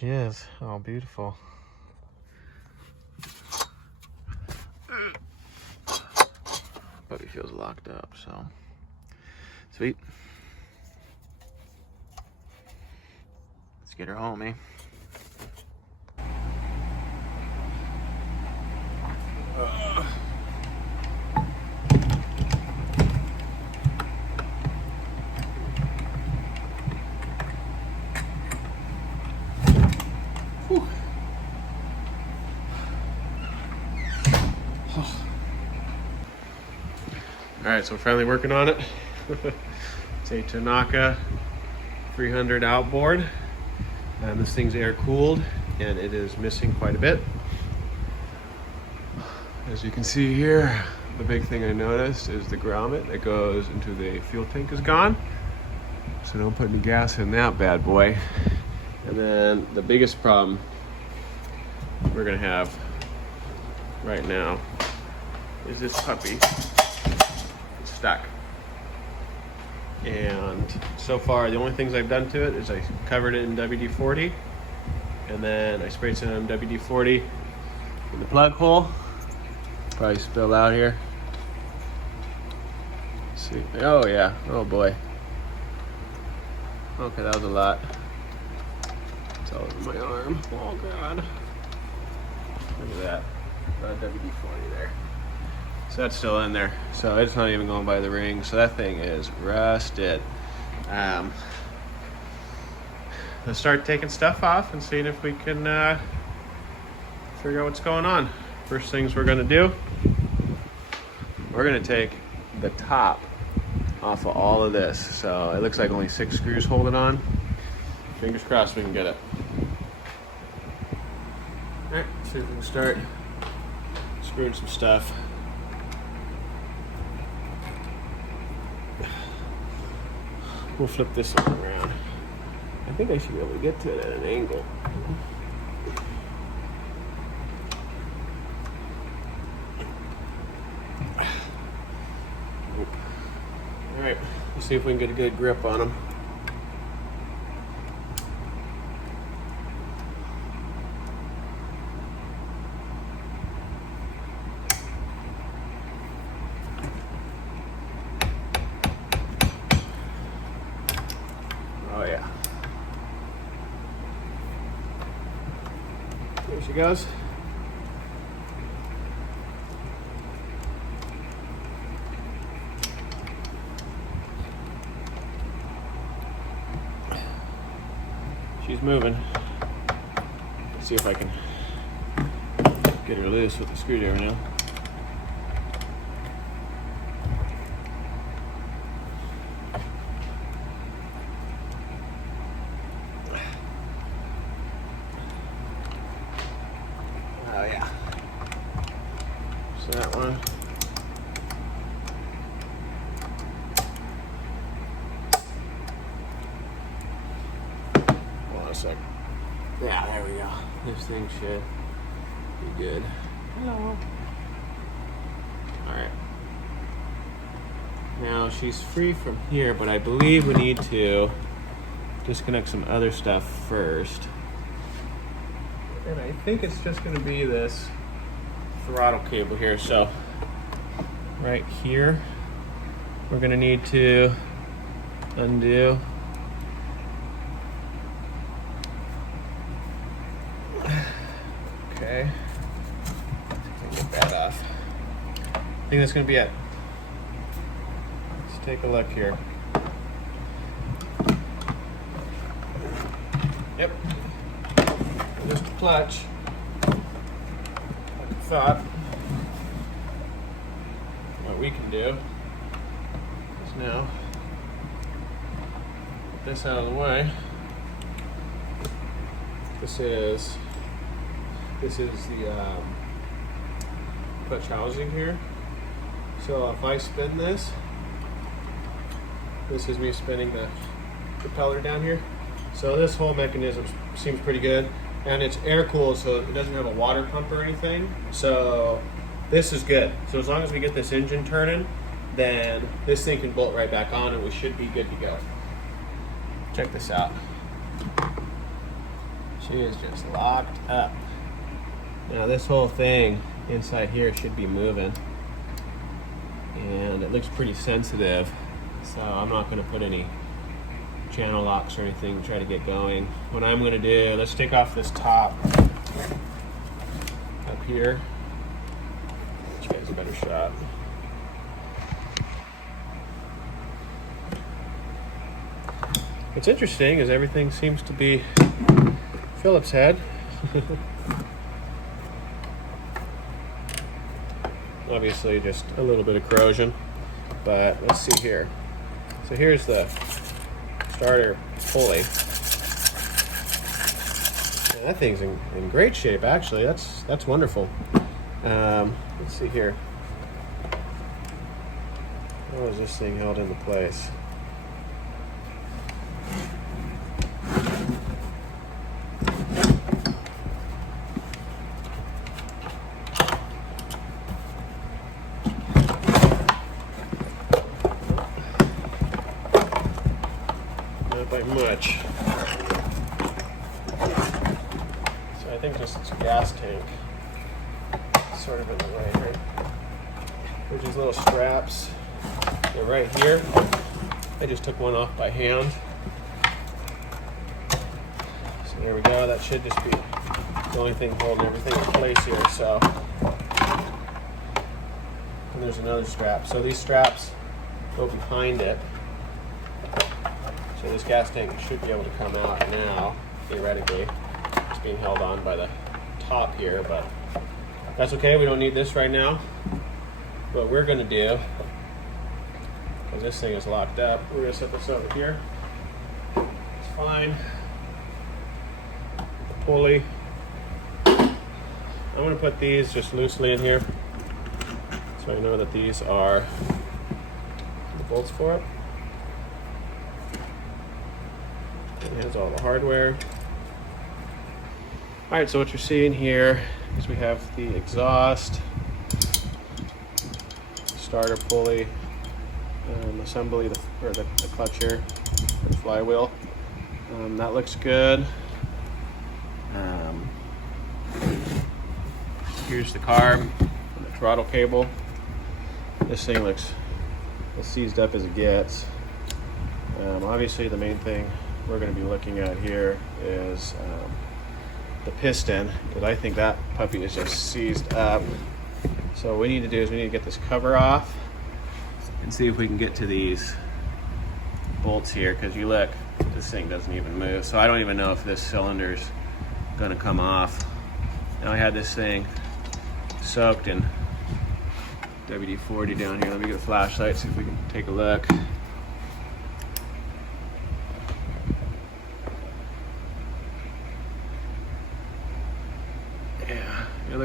she is. Oh, beautiful. Puppy feels locked up, so sweet. Let's get her home, eh? All right, so we're finally working on it. It's a Tanaka 300 outboard. This thing's air cooled and it is missing quite a bit. As you can see here, the big thing I noticed is the grommet that goes into the fuel tank is gone. So don't put any gas in that bad boy. And then the biggest problem we're gonna have right now is this puppy. It's stuck. And so far, the only things I've done to it is I covered it in WD-40, and then I sprayed some WD-40 in the plug hole. Probably spill out here. Let's see. Oh yeah. Oh boy. Okay, that was a lot. It's all over my arm. Oh god. Look at that. WD-40 there. So that's still in there. So it's not even going by the ring. So that thing is rusted. Let's start taking stuff off and seeing if we can figure out what's going on. First things we're gonna do, we're gonna take the top off of all of this. So it looks like only 6 screws hold it on. Fingers crossed we can get it. All right, see if we can start screwing some stuff. We'll flip this one around. I think I should be able to get to it at an angle. All right, let's see if we can get a good grip on them. Oh yeah. There she goes. She's moving. Let's see if I can get her loose with the screwdriver now. Oh yeah. So that one. Hold on a sec. Yeah, there we go. This thing should be good. Hello. All right. Now she's free from here, but I believe we need to disconnect some other stuff first. And I think it's just going to be this throttle cable here. So right here, we're going to need to undo. Okay, get that off. I think that's going to be it. Let's take a look here. Yep. Just a clutch. Like I thought. What we can do is now get this out of the way. This is the clutch housing here. So if I spin this is me spinning the propeller down here. So this whole mechanism seems pretty good. And it's air cooled, so it doesn't have a water pump or anything. So this is good. So as long as we get this engine turning, then this thing can bolt right back on and we should be good to go. Check this out. She is just locked up. Now this whole thing inside here should be moving, and it looks pretty sensitive, so I'm not going to put any channel locks or anything to try to get going. What I'm going to do, let's take off this top up here. Let's get a better shot. What's interesting is everything seems to be Phillips head. Obviously just a little bit of corrosion, but let's see here. So here's the starter pulley. Yeah, that thing's in great shape, actually. That's wonderful. Let's see here. How is this thing held into place? Not by much. So I think just this gas tank is sort of in the way, right? There's these little straps. They're right here. I just took one off by hand. So there we go. That should just be the only thing holding everything in place here. So, and there's another strap. So these straps go behind it. So this gas tank should be able to come out now, theoretically. It's being held on by the top here, but that's okay. We don't need this right now. What we're going to do, because this thing is locked up, we're going to set this over here. It's fine. The pulley. I'm going to put these just loosely in here, so I know that these are the bolts for it. It has all the hardware. Alright, so what you're seeing here is we have the exhaust, starter pulley, assembly, the clutch here, the flywheel. That looks good. Here's the carb and the throttle cable. This thing looks as seized up as it gets. Obviously the main thing we're going to be looking at here is the piston, because I think that puppy is just seized up. So what we need to do is we need to get this cover off and see if we can get to these bolts here, because you look, this thing doesn't even move. So I don't even know if this cylinder's going to come off. Now I had this thing soaked in WD-40 down here. Let me get a flashlight, see if we can take a look. Yeah, it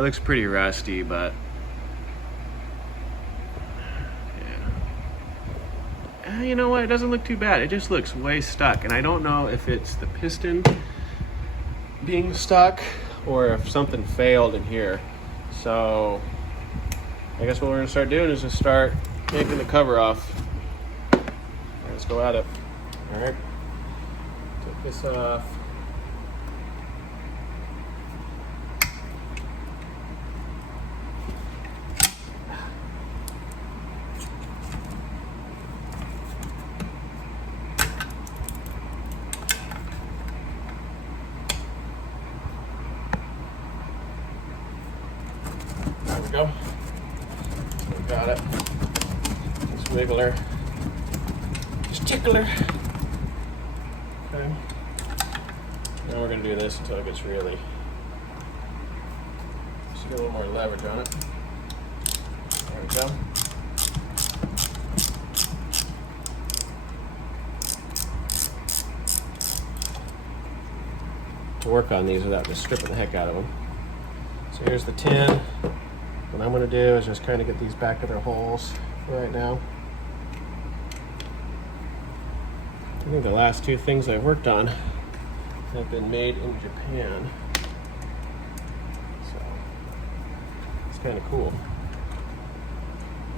looks pretty rusty, but yeah. You know what? It doesn't look too bad. It just looks way stuck, and I don't know if it's the piston being stuck or if something failed in here. So I guess what we're gonna start doing is just start taking the cover off. All right, let's go at it. All right, take this off. There we go. We got it. Just wiggler. Just tickler. Okay. Now we're going to do this until it gets really. Just get a little more leverage on it. There we go. To work on these without just stripping the heck out of them. So here's the tin. What I'm going to do is just kind of get these back to their holes right now. I think the last two things I've worked on have been made in Japan. So it's kind of cool.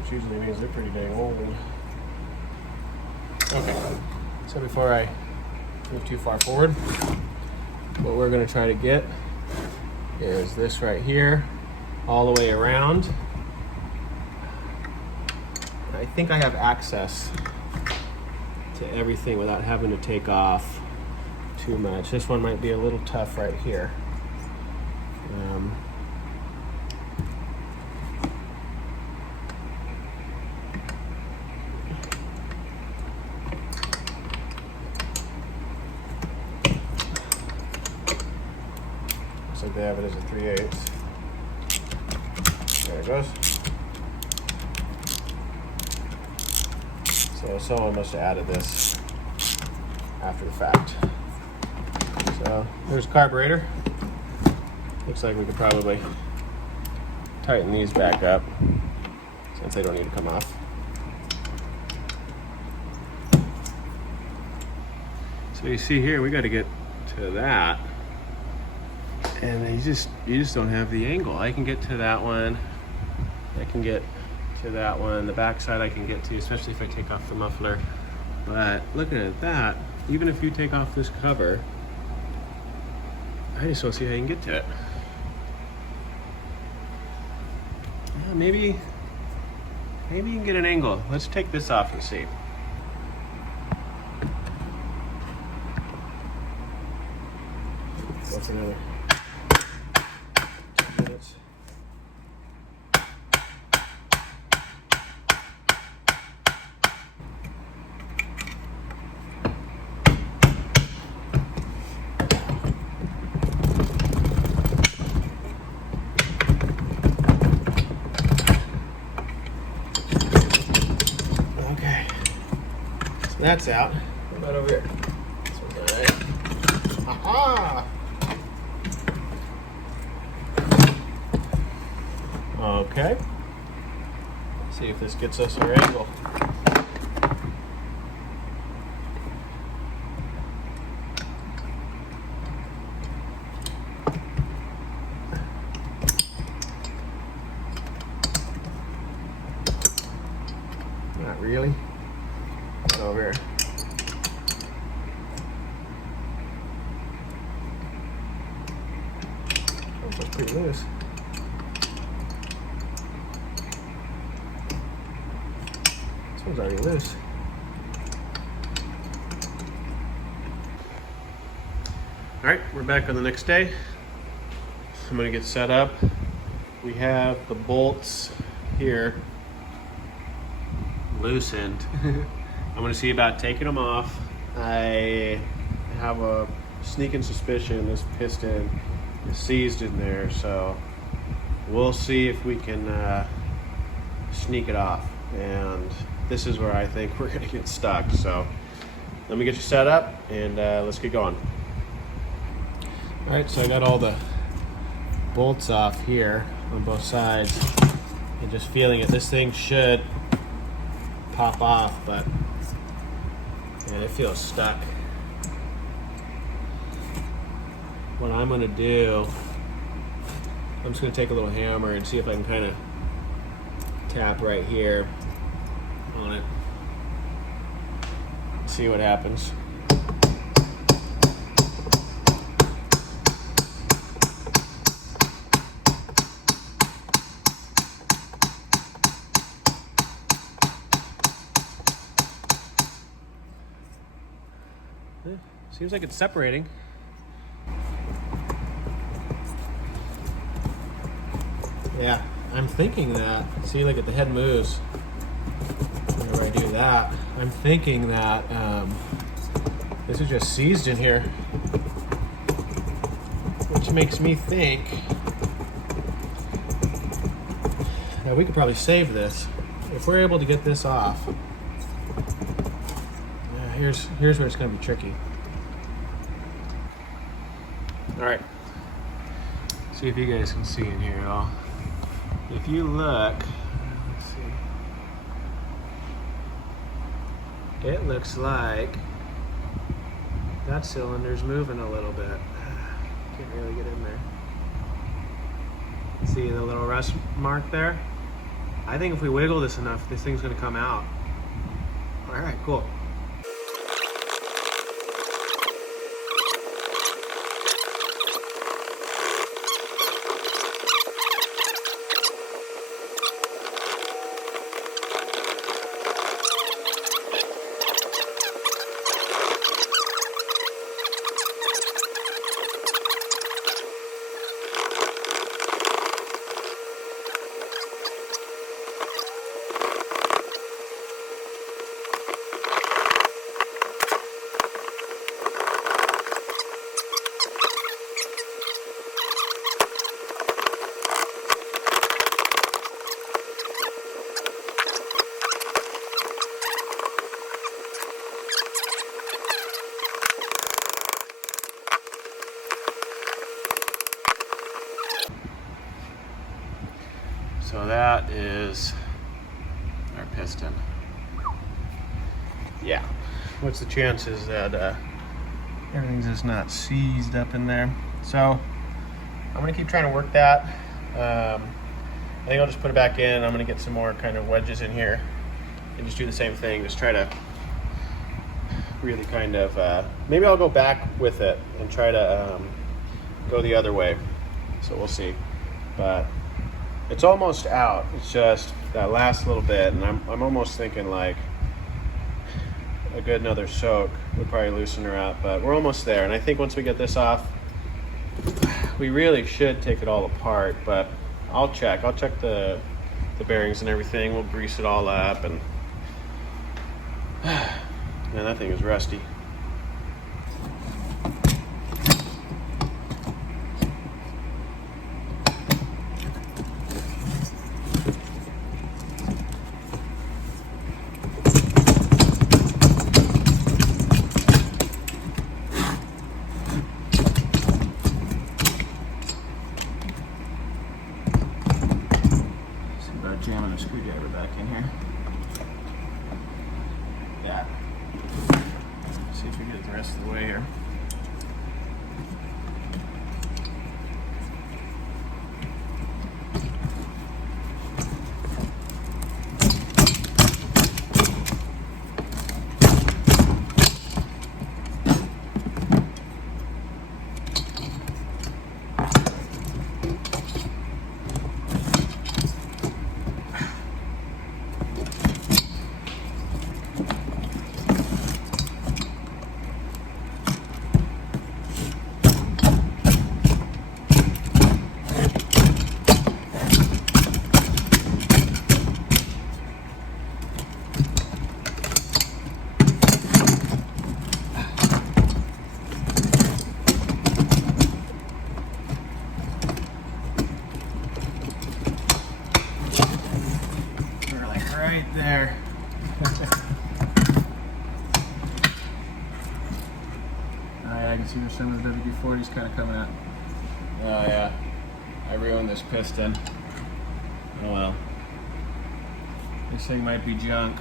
Which usually means they're pretty dang old. Okay, so before I move too far forward. What we're gonna try to get is this right here, all the way around. I think I have access to everything without having to take off too much. This one might be a little tough right here. Looks like they have it as a 3/8. There it goes. So someone must have added this after the fact. So there's carburetor. Looks like we could probably tighten these back up since they don't need to come off. So you see here, we got to get to that, and you just don't have the angle. I can get to that one. I can get to that one. The back side I can get to, especially if I take off the muffler. But looking at that, even if you take off this cover, I just don't see how you can get to it. Yeah, maybe you can get an angle. Let's take this off and see. Go for another 10 minutes. Okay, so that's out. What about over here? This one's all right. Aha! Okay. Let's see if this gets us our angle. Not really. Not over here. Oh, that's pretty loose. This one's already loose. All right, we're back on the next day. I'm gonna get set up. We have the bolts here loosened. I'm gonna see about taking them off. I have a sneaking suspicion this piston is seized in there, so we'll see if we can sneak it off. And this is where I think we're gonna get stuck. So let me get you set up and let's get going. All right, so I got all the bolts off here on both sides and just feeling it. This thing should pop off, but man, it feels stuck. What I'm gonna do, I'm just gonna take a little hammer and see if I can kind of tap right here on it. See what happens. Seems like it's separating. Yeah, I'm thinking that. See, like, at the head moves. Whenever I do that, I'm thinking that this is just seized in here, which makes me think that we could probably save this if we're able to get this off. Here's where it's going to be tricky. All right, see if you guys can see in here at all. If you look, let's see, it looks like that cylinder's moving a little bit. Can't really get in there. See the little rust mark there? I think if we wiggle this enough, this thing's gonna come out. All right, cool. is our piston. Yeah. What's the chances that everything's just not seized up in there? So I'm gonna keep trying to work that. I think I'll just put it back in. I'm gonna get some more kind of wedges in here and just do the same thing. Just try to really kind of, maybe I'll go back with it and try to go the other way. So we'll see. But it's almost out. It's just that last little bit, and I'm almost thinking like a good another soak would probably loosen her up, but we're almost there. And I think once we get this off, we really should take it all apart, but I'll check the bearings and everything. We'll grease it all up, and man, that thing is rusty. Jamming a screwdriver back in here. Yeah. See if we get it the rest of the way here. Right there. Alright, I can see where some of the WD-40 is kind of coming out. Oh yeah, I ruined this piston. Oh well. This thing might be junk.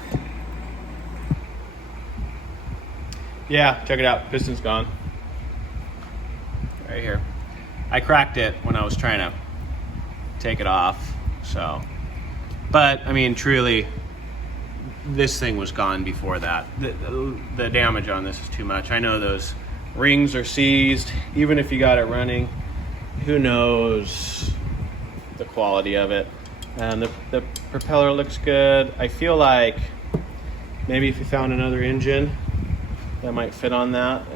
Yeah, check it out. Piston's gone. Right here. I cracked it when I was trying to take it off, so. But, I mean, truly, this thing was gone before that. The damage on this is too much. I know those rings are seized. Even if you got it running, who knows the quality of it. And the propeller looks good. I feel like maybe if you found another engine that might fit on that.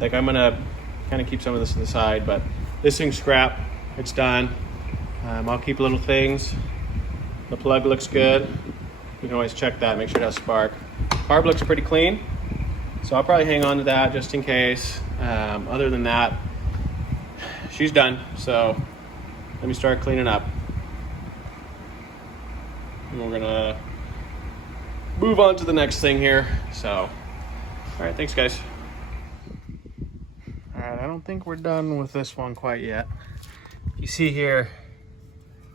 Like I'm gonna kind of keep some of this to the side, but this thing's scrap. It's done. I'll keep little things. The plug looks good. You can always check that, make sure it has spark. Carb looks pretty clean, so I'll probably hang on to that just in case. Other than that, she's done. So let me start cleaning up. And we're gonna move on to the next thing here. So, all right, thanks guys. All right, I don't think we're done with this one quite yet. You see here,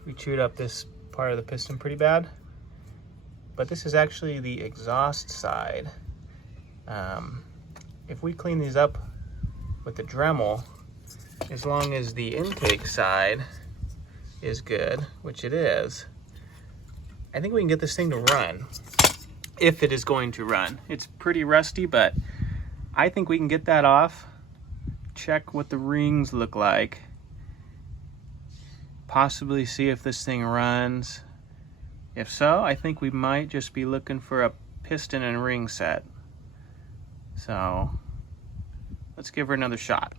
we chewed up this part of the piston pretty bad, but this is actually the exhaust side. If we clean these up with the Dremel, as long as the intake side is good, which it is, I think we can get this thing to run, if it is going to run. It's pretty rusty, but I think we can get that off, check what the rings look like, possibly see if this thing runs. If so, I think we might just be looking for a piston and ring set. So let's give her another shot.